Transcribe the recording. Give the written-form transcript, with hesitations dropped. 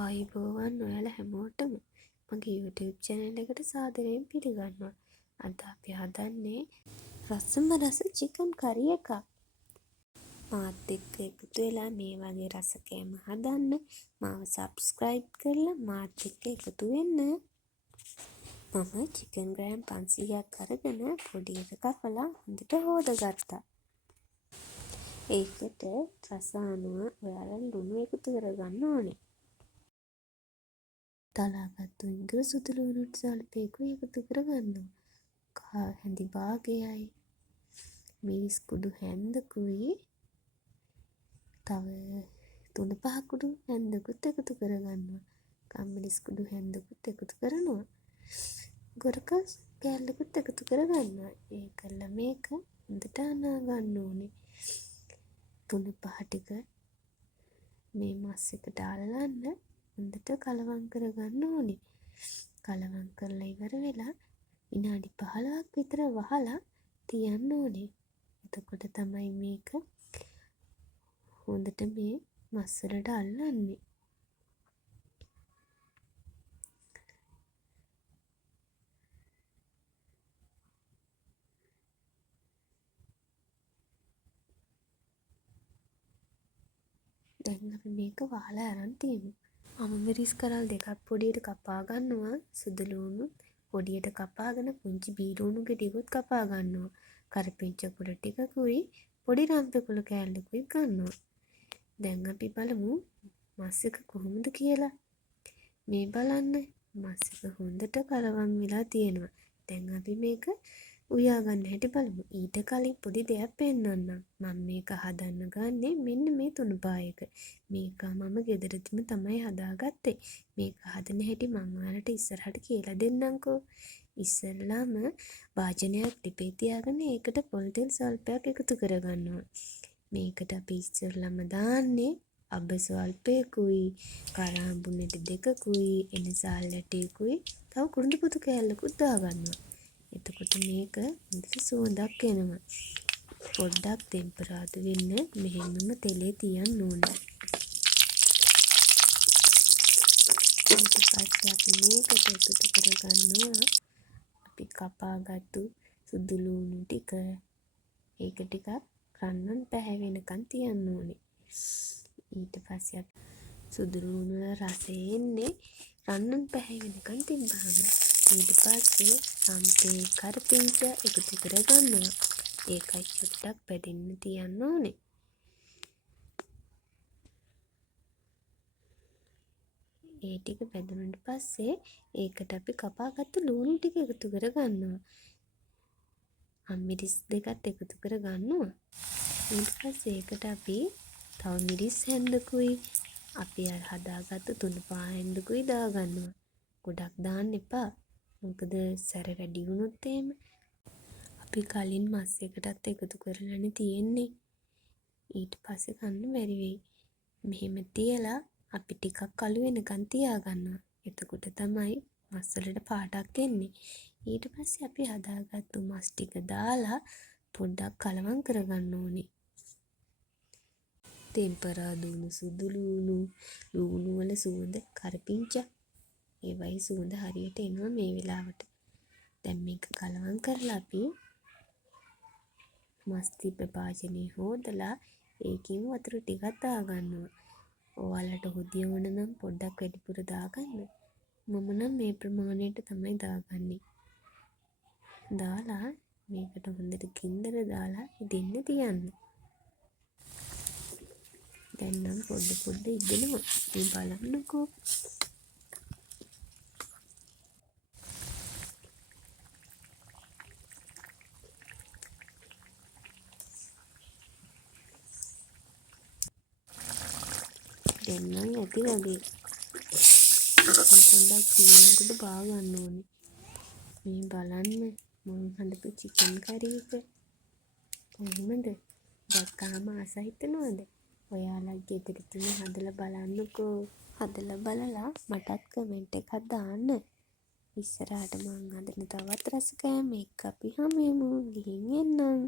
ආයුබෝවන් ඔයාලා හැමෝටම මගේ YouTube channel එකට සාදරයෙන් පිළිගන්නවා. අද අපි හදන්නේ රසම රස chicken curry එකක්. මාත් එක්ක එකතු වෙලා මේ වගේ රස කෑම හදන්න මාව subscribe කරලා මාත් එක්ක එකතු වෙන්න. මම chicken gram 500ක් අරගෙන පොඩියට කපලා හොඳට හොදගත්තා. ඒකට රස අනුව ඔයාලා ලුණු එකතු කරගන්න ඕනේ. තලාගත්තු ඉඟුරු සුදු ලුණුත් සල්පේකුයි එකතු කරගන්නවා. හැඳි භාගයයි මිරිස් කුඩු හැන්දකුයි තව 3-5 කුඩු හැන්දකුත් එකතු කරගන්නවා. කම්මිරිස් කුඩු හැන්දකුත් එකතු කරනවා. ගොරක කෑල්ලකුත් එකතු කරගන්නවා. ඒකලා මේක හොඳට අනා ගන්න ඕනේ. 3-5 ටික මේ මස් එකට අල්ලන්න හොඳට කලවම් කරගන්න ඕනේ. කලවම් කරලා ඉවර වෙලා විනාඩි 15ක් විතර වහලා තියන්න ඕනේ. එතකොට තමයි මේක හොඳට මේ මස් වලට අල්ලන්නේ. දැන් අපි මේක වහලා අරන් තියමු. මම මිරිස් කරල් 2ක් පොඩියට කපා ගන්නවා. සුදු ලුණු පොඩියට කපාගෙන පුංචි බීලුණු ගෙඩියකුත් කපා ගන්නවා. කරපිංච කුඩ ටිකකුයි පොඩි රම්පෙකුළු කෑල්ලකුයි ගන්නවා. දැන් අපි බලමු මස් එක කොහොමද කියලා. මේ බලන්න මස් එක හොඳට කලවම් වෙලා තියෙනවා. දැන් අපි මේක උයා ගන්න හැටි බලමු. ඊට කලින් පොඩි දෙයක් පෙන්නන්නම්. මම මේක හදන්න ගන්නේ මෙන්න මේ තුනුපායක. මේක මම ගෙදරදිම තමයි හදාගත්තේ. මේක හදන හැටි මම ඔයාලට ඉස්සරහට කියලා දෙන්නම්කෝ. ඉස්සෙල්ලාම වාජනයක් ලිපේ තියාගෙන ඒකට පොල් තෙල් සල්පයක් එකතු කරගන්නවා. මේකට අපි ඉස්සෙල්ලාම දාන්නේ අබ සල්පයකුයි, කරාඹුනෙට 2කුයි, එනසාල් ඇටයකුයි, තව කුරුඳු පුතු කෑල්ලකුත් දාගන්නවා. එතකොට මේක හොඳට සුවඳක් එනවා. පොඩ්ඩක් ටෙම්පරාදු වෙන්න මෙහෙමම තෙලේ තියන්න ඕනේ. ඊට පස්සේ අපි මේකට එකතු කරගන්නවා අපි කපාගත්තු සුදු ලුණු ටික. ඒක ටිකක් රන්වන් පැහැවෙනකන් තියන්න ඕනේ. ඊට පස්සේ අපි සුදු ලුණු වල රසය එන්නේ රන්වන් පැහැවෙනකන් තිබ්බහම ඊට පස්සේ සම්පේ කරපිංච එකතු කරගන්නවා. ඒකයි චුට්ටක් පැදෙන්න තියන්න ඕනේ. ඒ ටික පැදුනට පස්සේ ඒකට අපි කපාගත්තු ලුණු ටික එකතු කරගන්නවා. මිරිස් 2ත් එකතු කරගන්නවා. ඊට පස්සේ ඒකට අපි තව මිරිස් හැන්දකුයි අපි අර හදාගත්තු 3-5 හැන්දකුයි දාගන්නවා. ගොඩක් දාන්න එපා. මොකද සැර වැඩි වුණොත් එහෙම අපි කලින් මස් එකටත් එකතු කරලානේ තියෙන්නේ. ඊට පස්සේ කන්න බැරි වෙයි. මෙහෙම තියලා අපි ටිකක් කළු වෙනකන් තියාගන්නවා. එතකොට තමයි මස් වලට පාටක් එන්නේ. ඊට පස්සේ අපි හදාගත්තු මස් ටික දාලා පොඩ්ඩක් කලවම් කරගන්න ඕනේ. ටෙම්පරාදු වුණු සුදු ලුණු, ලුණු වල සුවඳ, කරපිංච ඒවයි සුවඳ හරියට එනවා මේ වෙලාවට. දැන් මේක කලවම් කරලා අපි මස් තිබ්බ භාජනය හොදලා ඒකෙන් වතුර ටිකක් දාගන්නවා. ඔයාලට හොදිය ඕන නම් පොඩ්ඩක් වැඩිපුර දාගන්න. මම නම් මේ ප්‍රමාණයට තමයි දාගන්නේ. දාලා මේකට හොඳට ගින්දර දාලා ඉදෙන්න තියන්න. දැන් නම් පොඩ ඉදෙනවා. මේ බලන්නකෝ. දැන් නම් ඇති වගේ. පොඩ්ඩක් කියනකොට බා ගන්න ඕනේ. මේ බලන්න මම හදපු chicken curry එක. කොහොමද? දැක්කාම ආස හිතෙනවද? ඔයාලා ගෙදරදීම හදලා බලන්නකෝ. හදලා බලලා මටත් කමෙන්ට් එකක් දාන්න. ඉස්සරහට මං හදන තවත් රස කෑම එක්ක අපි හමුවෙමු. ගිහින් එන්නම්.